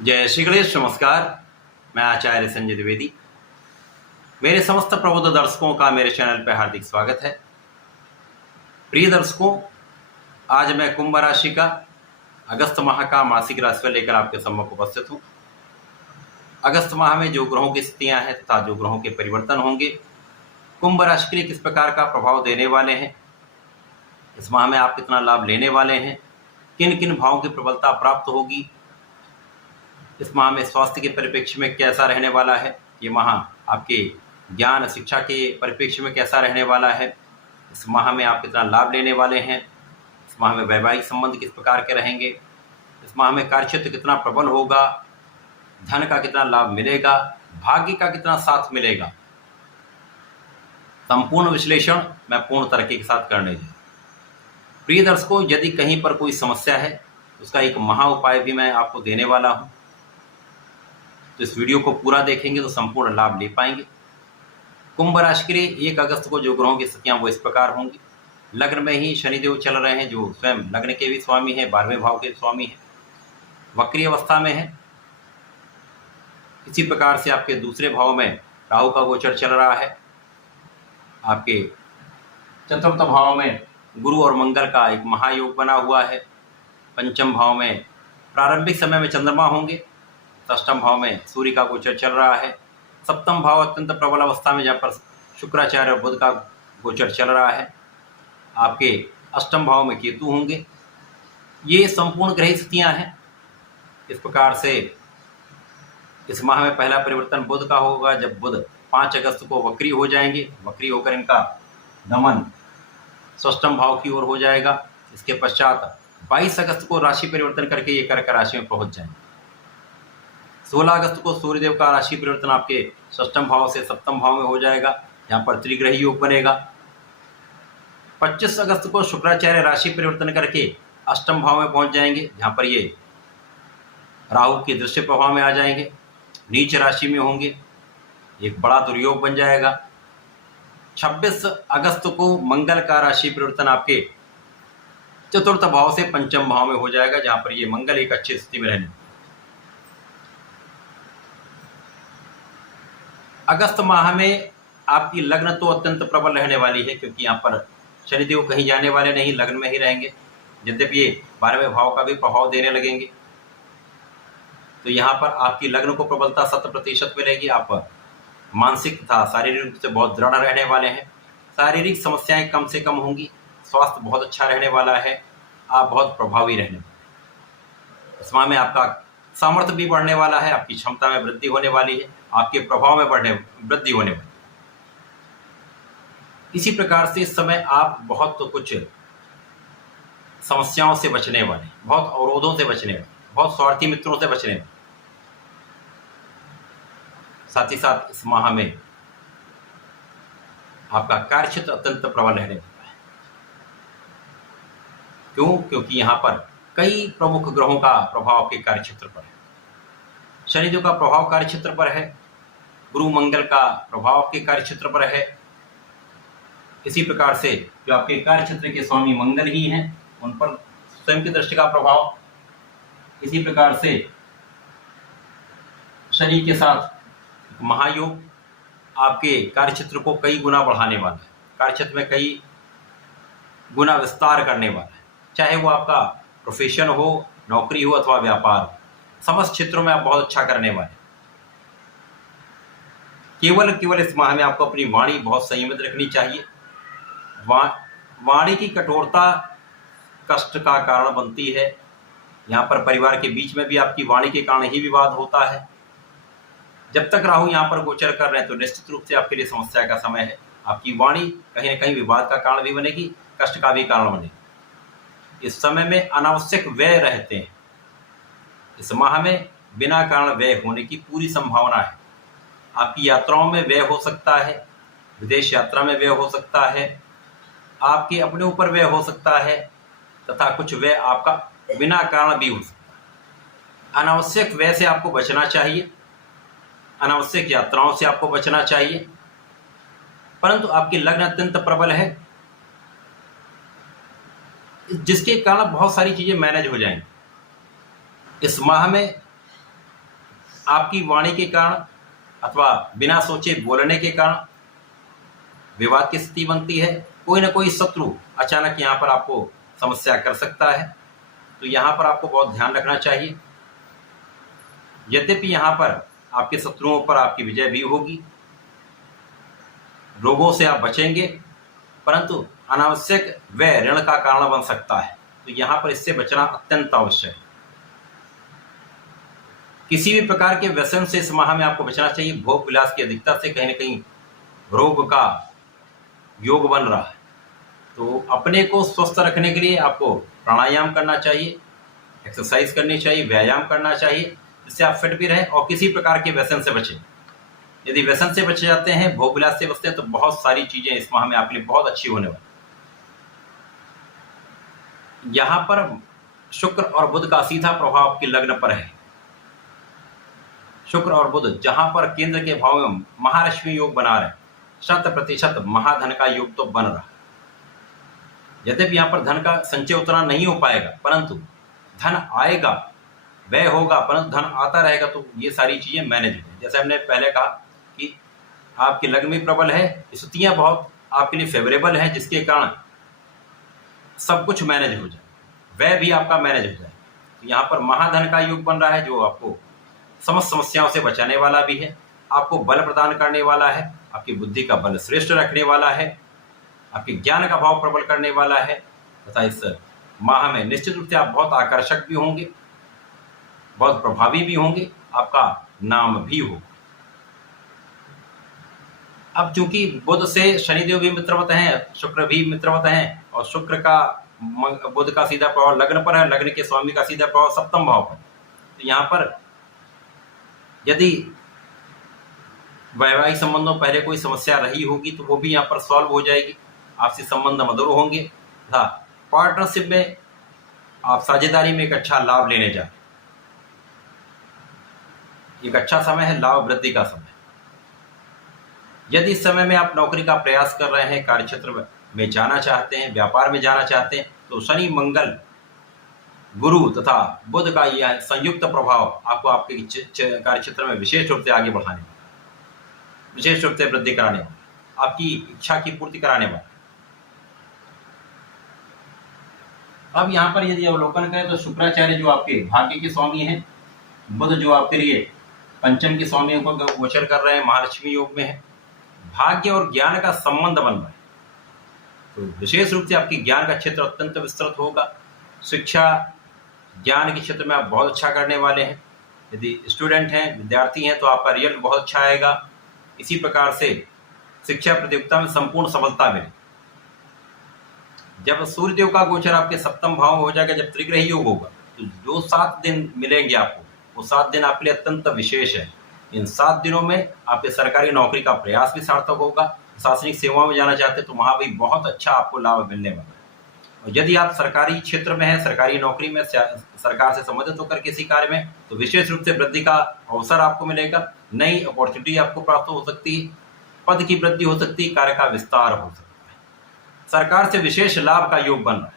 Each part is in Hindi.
जय श्री गणेश। नमस्कार। मैं आचार्य संजय द्विवेदी। मेरे समस्त प्रबुद्ध दर्शकों का मेरे चैनल पर हार्दिक स्वागत है। प्रिय दर्शकों, आज मैं कुंभ राशि का अगस्त माह का मासिक राशिफल लेकर आपके सम्मुख उपस्थित हूँ। अगस्त माह में जो ग्रहों की स्थितियां हैं तथा जो ग्रहों के परिवर्तन होंगे, कुंभ राशि के लिए किस प्रकार का प्रभाव देने वाले हैं, इस माह में आप कितना लाभ लेने वाले हैं, किन किन भावों की प्रबलता प्राप्त होगी, इस माह में स्वास्थ्य के परिप्रेक्ष्य में कैसा रहने वाला है, ये माह आपके ज्ञान शिक्षा के परिप्रेक्ष्य में कैसा रहने वाला है, इस माह में आप कितना लाभ लेने वाले हैं, इस माह में वैवाहिक संबंध किस प्रकार के रहेंगे, इस माह में कार्यक्षेत्र कितना प्रबल होगा, धन का कितना लाभ मिलेगा, भाग्य का कितना साथ मिलेगा, संपूर्ण विश्लेषण मैं पूर्ण तरीके के साथ करने जा रहा हूं। प्रिय दर्शकों, यदि कहीं पर कोई समस्या है उसका एक महा उपाय भी मैं आपको देने वाला हूं, तो इस वीडियो को पूरा देखेंगे तो संपूर्ण लाभ ले पाएंगे। कुंभ राशि के लिए 1 अगस्त को जो ग्रहों की स्थितियां वो इस प्रकार होंगी। लग्न में ही शनिदेव चल रहे हैं, जो स्वयं लग्न के भी स्वामी हैं, 12वें भाव के स्वामी हैं, वक्री अवस्था में है। इसी प्रकार से आपके दूसरे भाव में राहु का गोचर चल रहा है। आपके चतुर्थ भाव में गुरु और मंगल का एक महायोग बना हुआ है। पंचम भाव में प्रारंभिक समय में चंद्रमा होंगे। अष्टम भाव में सूर्य का गोचर चल रहा है। सप्तम भाव अत्यंत प्रबल अवस्था में, जहाँ पर शुक्राचार्य और बुध का गोचर चल रहा है। आपके अष्टम भाव में केतु होंगे। ये संपूर्ण ग्रह स्थितियां हैं। इस प्रकार से इस माह में पहला परिवर्तन बुध का होगा, जब बुध 5 अगस्त को वक्री हो जाएंगे। वक्री होकर इनका गमन षष्ठम भाव की ओर हो जाएगा। इसके पश्चात 22 अगस्त को राशि परिवर्तन करके ये कर्क राशि में पहुंच जाएंगे। 16 अगस्त को सूर्यदेव का राशि परिवर्तन आपके षष्ठम भाव से सप्तम भाव में हो जाएगा, यहाँ पर त्रिग्रही योग बनेगा। 25 अगस्त को शुक्राचार्य राशि परिवर्तन करके अष्टम भाव में पहुंच जाएंगे, जहाँ पर ये राहु के दृश्य प्रभाव में आ जाएंगे, नीच राशि में होंगे, एक बड़ा दुर्योग बन जाएगा। 26 अगस्त को मंगल का राशि परिवर्तन आपके चतुर्थ भाव से पंचम भाव में हो जाएगा, जहाँ पर ये मंगल एक अच्छी स्थिति में रहने। अगस्त माह में आपकी लग्न तो अत्यंत प्रबल रहने वाली है, क्योंकि यहाँ पर शनिदेव कहीं जाने वाले नहीं, लग्न में ही रहेंगे। यद्यपि ये 12वें भाव का भी प्रभाव देने लगेंगे, तो यहाँ पर आपकी लग्न को प्रबलता 100% मिलेगी। आप मानसिक तथा शारीरिक रूप से बहुत दृढ़ रहने वाले हैं। शारीरिक समस्याएं कम से कम होंगी। स्वास्थ्य बहुत अच्छा रहने वाला है। आप बहुत प्रभावी रहने वाले हैं। इस माह में आपका सामर्थ्य भी बढ़ने वाला है, आपकी क्षमता में वृद्धि होने वाली है, आपके प्रभाव में वृद्धि होने वाली है। इसी प्रकार से इस समय आप बहुत कुछ समस्याओं से बचने वाले, बहुत अवरोधों से बचने वाले, बहुत स्वार्थी मित्रों से बचने वाले। साथ ही साथ इस माह में आपका कार्यक्षेत्र अत्यंत प्रबल रहने वाला है। क्यों? क्योंकि यहाँ पर कई प्रमुख ग्रहों का प्रभाव आपके कार्यक्षेत्र पर है। शनिदेव का प्रभाव कार्यक्षेत्र पर है, गुरु मंगल का प्रभाव आपके कार्यक्षेत्र पर है। इसी प्रकार से जो आपके कार्यक्षेत्र के स्वामी मंगल ही हैं, उन पर स्वयं की दृष्टि का प्रभाव। इसी प्रकार से शनि के साथ महायोग आपके कार्यक्षेत्र को कई गुना बढ़ाने वाला है, कार्यक्षेत्र में कई गुना विस्तार करने वाला है। चाहे वो आपका प्रोफेशन हो, नौकरी हो अथवा व्यापार हो, समस्त क्षेत्रों में आप बहुत अच्छा करने वाले। केवल इस माह में आपको अपनी वाणी बहुत संयमित रखनी चाहिए। वाणी की कठोरता कष्ट का कारण बनती है। यहाँ पर परिवार के बीच में भी आपकी वाणी के कारण ही विवाद होता है। जब तक राहु यहाँ पर गोचर कर रहे हैं तो निश्चित रूप से आपके लिए समस्या का समय है। आपकी वाणी कहीं न कहीं विवाद का कारण भी बनेगी, कष्ट का भी कारण बनेगी। इस समय में अनावश्यक व्यय रहते हैं। इस माह में बिना कारण व्यय होने की पूरी संभावना है। आपकी यात्राओं में व्यय हो सकता है, विदेश यात्रा में व्यय हो सकता है, आपके अपने ऊपर व्यय हो सकता है, तथा कुछ व्यय आपका बिना कारण भी हो सकता है। अनावश्यक व्यय से आपको बचना चाहिए, अनावश्यक यात्राओं से आपको बचना चाहिए। परंतु आपकी लग्न अत्यंत प्रबल है, जिसके कारण बहुत सारी चीजें मैनेज हो जाएंगी। इस माह में आपकी वाणी के कारण अथवा बिना सोचे बोलने के कारण विवाद की स्थिति बनती है। कोई ना कोई शत्रु अचानक यहाँ पर आपको समस्या कर सकता है, तो यहाँ पर आपको बहुत ध्यान रखना चाहिए। यद्यपि यहाँ पर आपके शत्रुओं पर आपकी विजय भी होगी, रोगों से आप बचेंगे, परंतु अनावश्यक व्यय ऋण का कारण बन सकता है, तो यहाँ पर इससे बचना अत्यंत आवश्यक है। किसी भी प्रकार के व्यसन से इस माह में आपको बचना चाहिए। भोग विलास की अधिकता से कहीं ना कहीं रोग का योग बन रहा है, तो अपने को स्वस्थ रखने के लिए आपको प्राणायाम करना चाहिए, एक्सरसाइज करनी चाहिए, व्यायाम करना चाहिए, जिससे आप फिट भी रहें और किसी प्रकार के व्यसन से बचें। यदि व्यसन से बच जाते हैं, भोग विलास से बचते हैं, तो बहुत सारी चीजें इस माह में आपके लिए बहुत अच्छी होने वाली। यहाँ पर शुक्र और बुध का सीधा प्रभाव आपके लग्न पर है। शुक्र और बुध जहां पर केंद्र के भाव में महालक्ष्मी योग बना रहे, 100% महाधन का योग तो बन रहा। यद्यपि यहाँ पर धन का संचय उतना नहीं हो पाएगा, परंतु धन आएगा, व्यय होगा, परंतु धन आता रहेगा, तो ये सारी चीजें मैनेज हो जाए। जैसे हमने पहले कहा कि आपके लग्न में प्रबल है, स्थितियां बहुत आपके लिए फेवरेबल है, जिसके कारण सब कुछ मैनेज हो जाए, व्यय भी आपका मैनेज हो जाए। तो यहाँ पर महाधन का योग बन रहा है, जो आपको समस्त समस्याओं से बचाने वाला भी है, आपको बल प्रदान करने वाला है, आपकी बुद्धि का बल श्रेष्ठ रखने वाला है, आपके ज्ञान का भाव प्रबल करने वाला है, तथा इस माह में निश्चित रूप से आप बहुत आकर्षक भी होंगे, बहुत प्रभावी भी होंगे, आपका नाम भी हो। अब चूंकि बुध से शनिदेव भी मित्रवत हैं, शुक्र भी मित्रवत हैं, और शुक्र का बुध का सीधा प्रभाव लग्न पर है, लग्न के स्वामी का सीधा प्रभाव सप्तम भाव पर। तो यहाँ पर यदि वैवाहिक संबंधों पहले कोई समस्या रही होगी, तो वो भी यहाँ पर सॉल्व हो जाएगी, आपसी संबंध मधुर होंगे, तथा पार्टनरशिप में आप साझेदारी में एक अच्छा लाभ लेने जाए। एक अच्छा समय है, लाभ वृद्धि का समय। यदि इस समय में आप नौकरी का प्रयास कर रहे हैं, कार्यक्षेत्र में जाना चाहते हैं, व्यापार में जाना चाहते हैं, तो शनि मंगल गुरु तथा बुध का यह संयुक्त प्रभाव आपको आपके कार्यक्षेत्र में विशेष रूप से आगे बढ़ाने वाला, विशेष रूप से वृद्धि कराने वाला, आपकी इच्छा की पूर्ति कराने वाला। अब यहाँ पर यदि अवलोकन करें तो शुक्राचार्य जो आपके भाग्य के स्वामी हैं, बुध जो आपके लिए पंचम के स्वामी को गोचर कर रहे हैं, महालक्ष्मी योग में है, भाग्य और ज्ञान का संबंध बन रहा है, तो विशेष रूप से आपकी ज्ञान का क्षेत्र अत्यंत विस्तृत होगा। शिक्षा ज्ञान के क्षेत्र में आप बहुत अच्छा करने वाले हैं। यदि स्टूडेंट हैं, विद्यार्थी हैं, तो आपका रिजल्ट बहुत अच्छा आएगा। इसी प्रकार से शिक्षा प्रतियोगिता में संपूर्ण सफलता मिले। जब सूर्यदेव का गोचर आपके सप्तम भाव में हो जाएगा, जब त्रिग्रही योग होगा, तो जो 7 दिन मिलेंगे आपको, वो 7 दिन आपके लिए अत्यंत विशेष है। इन 7 दिनों में आपके सरकारी नौकरी का प्रयास भी सार्थक होगा। प्रशासनिक सेवा में जाना चाहते हैं तो वहाँ भी बहुत अच्छा आपको लाभ मिलने वाला है। और यदि आप सरकारी क्षेत्र में हैं, सरकारी नौकरी में, सरकार से संबंधित होकर किसी कार्य में, तो विशेष रूप से वृद्धि का अवसर आपको मिलेगा। नई अपॉर्चुनिटी आपको प्राप्त हो सकती है, पद की वृद्धि हो सकती है, कार्य का विस्तार हो सकता है, सरकार से विशेष लाभ का योग बन रहा है।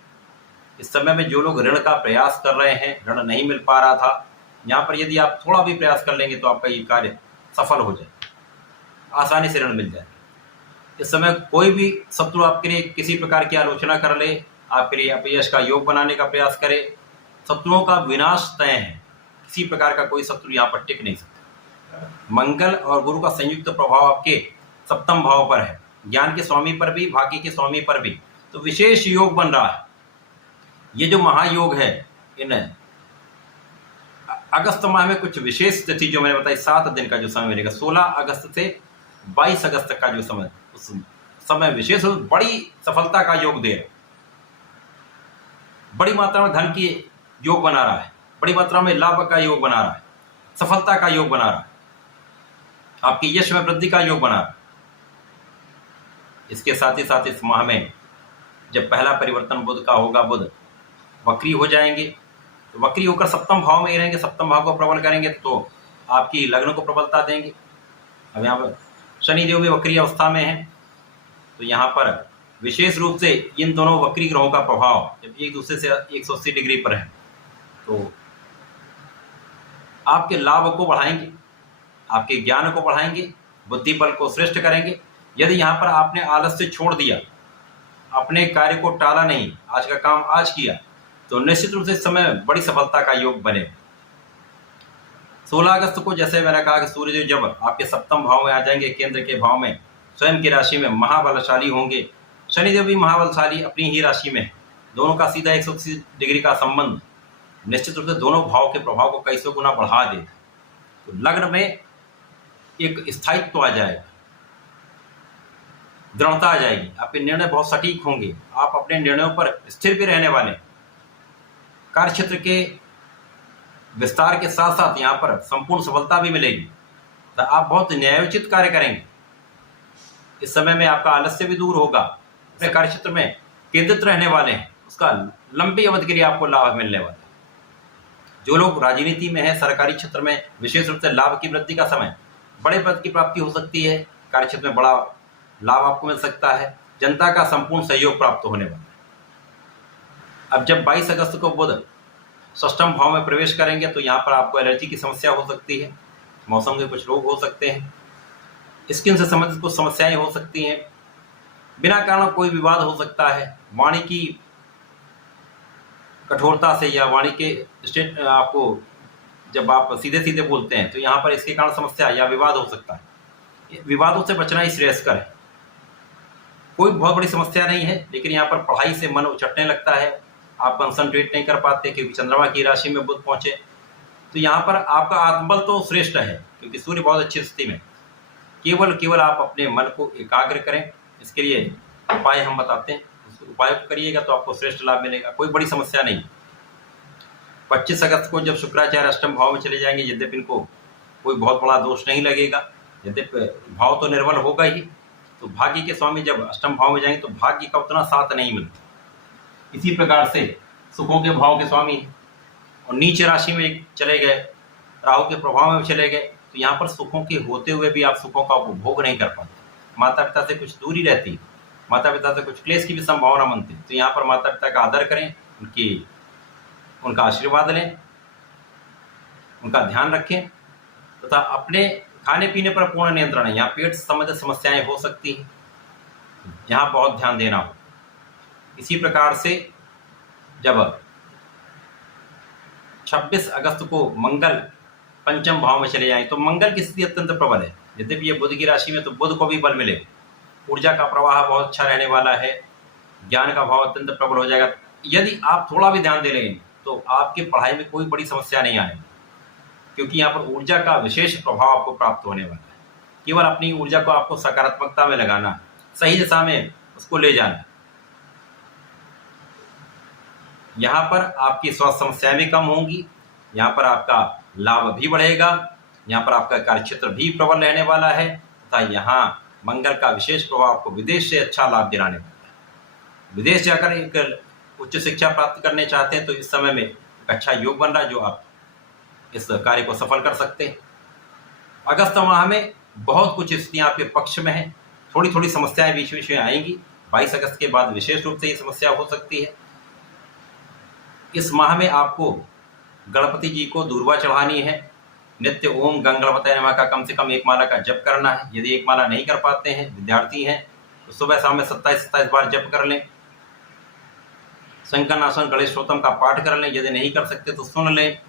इस समय में जो लोग ऋण का प्रयास कर रहे हैं, ऋण नहीं मिल पा रहा था, यहाँ पर यदि आप थोड़ा भी प्रयास कर लेंगे तो आपका ये कार्य सफल हो जाए, आसानी से ऋण मिल जाए। इस समय कोई भी शत्रु आपके लिए किसी प्रकार की आलोचना कर ले, आपके लिए अपयश का योग बनाने का प्रयास करे, शत्रुओं का विनाश तय है। किसी प्रकार का कोई शत्रु यहाँ पर टिक नहीं सकता। मंगल और गुरु का संयुक्त प्रभाव आपके सप्तम भाव पर है, ज्ञान के स्वामी पर भी, भाग्य के स्वामी पर भी, तो विशेष योग बन रहा है। ये जो महायोग है, इन अगस्त माह में कुछ विशेष तिथि जो मैंने बताई, 7 दिन का जो समय मिलेगा, 16 अगस्त से 22 अगस्त तक का जो समय, उस समय विशेष बड़ी सफलता का योग दे रहा है। बड़ी मात्रा में धन की योग बना रहा है, बड़ी मात्रा में लाभ का योग बना रहा है, सफलता का योग बना रहा है, आपकी यश में वृद्धि का योग बना रहा है। इसके साथ ही साथ इस माह में जब पहला परिवर्तन बुध का होगा, बुध वक्री हो जाएंगे, तो वक्री होकर सप्तम भाव में ही रहेंगे, सप्तम भाव को प्रबल करेंगे तो आपकी लग्न को प्रबलता देंगे। अब यहाँ पर शनिदेव भी वक्री अवस्था में है, तो यहाँ पर विशेष रूप से इन दोनों वक्री ग्रहों का प्रभाव जब एक दूसरे से 180 डिग्री पर है, तो आपके लाभ को बढ़ाएंगे, आपके ज्ञान को बढ़ाएंगे, बुद्धि बल को श्रेष्ठ करेंगे। यदि यहाँ पर आपने आलस्य छोड़ दिया, अपने कार्य को टाला नहीं, आज का काम आज किया, तो निश्चित रूप से इस समय बड़ी सफलता का योग बने। 16 अगस्त को जैसे मैंने कहा कि सूर्यदेव जब आपके सप्तम भाव में आ जाएंगे, केंद्र के भाव में, स्वयं की राशि में महाबलशाली होंगे। शनिदेव भी महाबलशाली अपनी ही राशि में, दोनों का सीधा 180 डिग्री का संबंध निश्चित रूप से दोनों भाव के प्रभाव को कई सौ गुना बढ़ा देगा। तो लग्न में एक स्थायित्व आ जाएगा, दृढ़ता आ जाएगी, आपके निर्णय बहुत सटीक होंगे, आप अपने निर्णयों पर स्थिर भी रहने वाले। कार्य क्षेत्र के विस्तार के साथ साथ यहाँ पर संपूर्ण सफलता भी मिलेगी, तो आप बहुत न्यायोचित कार्य करेंगे। इस समय में आपका आलस्य भी दूर होगा, अपने कार्य क्षेत्र में केंद्रित रहने वाले हैं, उसका लंबी अवधि के लिए आपको लाभ मिलने वाला है। जो लोग राजनीति में है, सरकारी क्षेत्र में, विशेष रूप से लाभ की वृद्धि का समय, बड़े पद की प्राप्ति हो सकती है, कार्य क्षेत्र में बड़ा लाभ आपको मिल सकता है, जनता का संपूर्ण सहयोग प्राप्त होने वाला है। अब जब 22 अगस्त को बुध षष्ठम भाव में प्रवेश करेंगे तो यहाँ पर आपको एलर्जी की समस्या हो सकती है, मौसम के कुछ रोग हो सकते हैं, स्किन से संबंधित कुछ समस्याएं हो सकती हैं, बिना कारण कोई विवाद हो सकता है, वाणी की कठोरता से या वाणी के स्टेट आपको जब आप सीधे सीधे बोलते हैं तो यहाँ पर इसके कारण समस्या या विवाद हो सकता है। विवादों से बचना ही श्रेयस्कर है। कोई बहुत बड़ी समस्या नहीं है, लेकिन यहाँ पर पढ़ाई से मन उचटने लगता है, आप कंसंट्रेट नहीं कर पाते क्योंकि चंद्रमा की राशि में बुध पहुंचे। तो यहाँ पर आपका आत्मबल तो श्रेष्ठ है क्योंकि सूर्य बहुत अच्छी स्थिति में। केवल आप अपने मन को एकाग्र करें, इसके लिए उपाय हम बताते हैं, उस उपाय को करिएगा तो आपको श्रेष्ठ लाभ मिलेगा, कोई बड़ी समस्या नहीं। 25 अगस्त को जब शुक्राचार्य अष्टम भाव में चले जाएंगे, यद्यपि इनको कोई बहुत बड़ा दोष नहीं लगेगा, यद्यपि भाव तो निर्बल होगा ही, तो भाग्य के स्वामी जब अष्टम भाव में जाएंगे तो भाग्य का उतना साथ नहीं मिलता। इसी प्रकार से सुखों के भाव के स्वामी और नीच राशि में चले गए, राहु के प्रभाव में चले गए, तो यहाँ पर सुखों के होते हुए भी आप सुखों का उपभोग नहीं कर पाते, माता पिता से कुछ दूरी रहती, माता पिता से कुछ क्लेश की भी संभावना बनती। तो यहाँ पर माता पिता का आदर करें, उनका आशीर्वाद लें, उनका ध्यान रखें तथा अपने खाने पीने पर पूर्ण नियंत्रण है। यहाँ पेट से संबंधित समस्याएं हो सकती हैं, यहाँ बहुत ध्यान देना हो। इसी प्रकार से जब 26 अगस्त को मंगल पंचम भाव में चले जाएं तो मंगल की स्थिति अत्यंत प्रबल है, यद्यपि ये बुध की राशि में, तो बुध को भी बल मिले, ऊर्जा का प्रवाह बहुत अच्छा रहने वाला है, ज्ञान का भाव अत्यंत प्रबल हो जाएगा। यदि आप थोड़ा भी ध्यान दे लेंगे तो आपकी पढ़ाई में कोई बड़ी समस्या नहीं आएगी, क्योंकि यहाँ पर ऊर्जा का विशेष प्रभाव आपको प्राप्त होने वाला है। केवल अपनी ऊर्जा को आपको सकारात्मकता में लगाना, सही दिशा में उसको ले जाना। यहाँ पर आपकी स्वास्थ्य समस्याएं भी कम होंगी, यहाँ पर आपका लाभ भी बढ़ेगा, यहाँ पर आपका कार्यक्षेत्र भी प्रबल रहने वाला है तथा यहाँ मंगल का विशेष प्रभाव आपको विदेश से अच्छा लाभ दिलाने वाला है। विदेश जाकर एक उच्च शिक्षा प्राप्त करने चाहते हैं तो इस समय में एक अच्छा योग बन रहा है जो आप इस कार्य को सफल कर सकते हैं। अगस्त माह में बहुत कुछ स्थितियाँ आपके पक्ष में हैं, थोड़ी थोड़ी समस्याएं बीच बीच में आएंगी। 22 अगस्त के बाद विशेष रूप से ये समस्या हो सकती है। इस माह में आपको गणपति जी को दूर्वा चढ़ानी है, नित्य ओम गंग गणपतये नमः का कम से कम 1 माला का जप करना है। यदि 1 माला नहीं कर पाते हैं, विद्यार्थी हैं, तो सुबह शाम में 27-27 बार जप कर लें। शंकरनाशन गणेश स्तोत्रम का पाठ कर लें, यदि नहीं कर सकते तो सुन लें।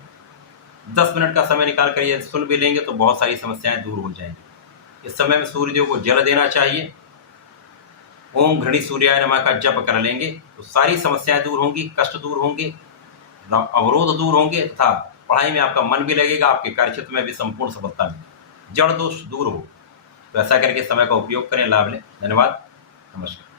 10 मिनट का समय निकाल कर यदि सुन भी लेंगे तो बहुत सारी समस्याएं दूर हो जाएंगी। इस समय में सूर्यदेव को जल देना चाहिए, ओम घृणी सूर्याय नमः का जप कर लेंगे तो सारी समस्याएं दूर होंगी, कष्ट दूर होंगे, अवरोध दूर होंगे तथा पढ़ाई में आपका मन भी लगेगा, आपके कार्यक्षेत्र में भी संपूर्ण सफलता मिलेगी, जड़ दोष दूर हो। तो ऐसा करके समय का उपयोग करें, लाभ लें। धन्यवाद, नमस्कार।